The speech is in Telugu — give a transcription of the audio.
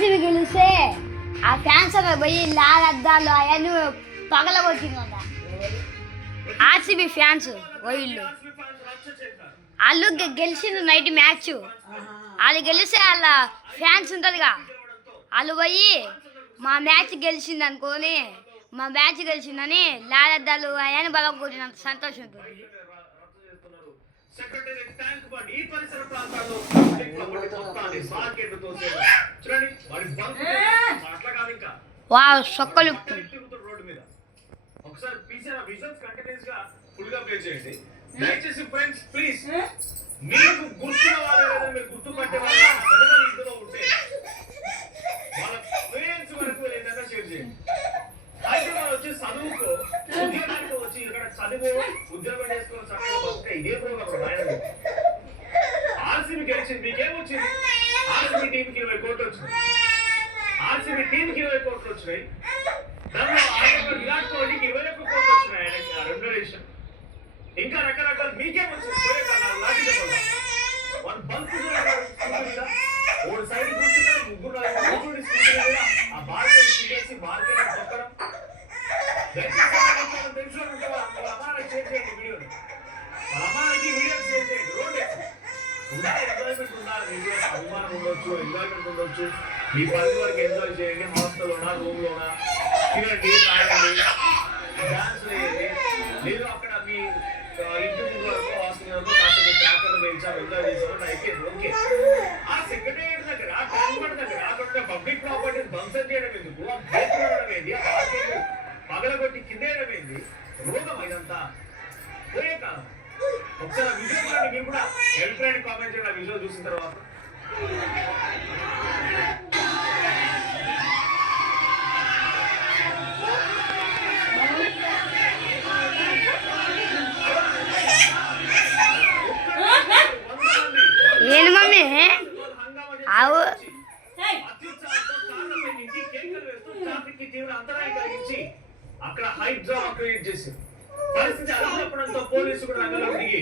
ఆర్సీబీ గెలిస్తే ఆ ఫ్యాన్స్ పోయి లాగద్దాలు అవన్నీ పగలగొట్టిందంట. ఆర్సీబీ ఫ్యాన్స్ వాళ్ళు గెలిచింది నైట్ మ్యాచ్. వాళ్ళు గెలిస్తే వాళ్ళ ఫ్యాన్స్ ఉంటుందిగా, వాళ్ళు పోయి మా మ్యాచ్ గెలిచింది అనుకోని మా మ్యాచ్ గెలిచిందని లాగద్దాలు అవన్నీ బలగొట్టినంత సంతోషం ఉంటుంది. వావ్ సొక్కలు ఒకసారి విజువల్స్ కంటిన్యూస్ గా ఫుల్ గా ప్లే చేయండి దయచేసి ఫ్రెండ్స్ ప్లీజ్. మీకు గుర్తున్న వాళ్ళు లేదా మీరు గుర్తుపట్టే వాళ్ళు ఇందులో ఉంటే వాళ్ళ పేరెంట్స్ వరకు ఏదైనా షేర్ చేయండి. హైదరాబాద్ వచ్చి చదువుకో ఉద్యోగానికి వచ్చి ఇక్కడ చదువు ఉద్యోగం చేసుకోవాలి చక్కగా బతుక ఇదే ప్రోగ్రామ్ రాయడం. ఆర్సీబీ గెలిచింది, మీకేమొచ్చింది? ఆర్సీబీ టీంకి 20 కోట్లు వచ్చినాయి. ఆర్సీబీ టీంకి 20 కోట్లు వచ్చినాయి. దానిలో విరాట్ కోహ్లీకి 21 కోట్లు వచ్చినాయి. ఆయనకి రెమ్యునరేషన్ ఇంకా రకరకాల మీకేమొచ్చింది? వాళ్ళు బంక్ ఓడి సైడ్ కూర్చున్నారు, ముగ్గురు ఆ మార్కెట్ తినేసి మార్కెట్ తొక్కడం. తెలుసు వాళ్ళ అమ్మాయికి షేర్ చేయండి వీడియోని, వాళ్ళ అమ్మాయికి వీడియో షేర్ చేయండి. రోడ్ ఉండాలి, ఎంజాయ్మెంట్ ఉండాలి. వీడియోస్ అభిమానం ఉండొచ్చు, ఎంజాయ్మెంట్ ఉండొచ్చు. మీ పని వరకు ఎంజాయ్ చేయండి. హాస్టల్లోనా రూమ్లోనా తినండి, తాగండి, డాన్స్ వేయండి. లేదు అక్కడ మీ ఇంటి ముందు వరకు హాస్టల్ వరకు కాకపోతే ట్రాక్టర్ వేయించాం ఎంజాయ్ చేసాము అయిపోయింది ఓకే. ఆ సెక్రటేరియట్ దగ్గర ఆ గవర్నమెంట్ దగ్గర అక్కడ పబ్లిక్ ప్రాపర్టీ ధ్వంసం చేయడం ఎందుకు? ఆ గేట్ వేయడం ఏంది? ఆ మార్కెట్ పగలగొట్టి కింద వేయడం ఏంది? రోగం ఇదంతా పోయే కాలం. ఒకసారి విజువల్ చూడండి, మీరు కూడా హెల్ప్ లైన్ కామెంట్ చేయండి. విజువల్ చూసిన తర్వాత ఏంటి మమ్మీ అక్కడ హైట్ జాబ్ క్రియేట్ చేసి పరిస్థితి అర్థపడంతో పోలీసు కూడా రంగంలో దిగి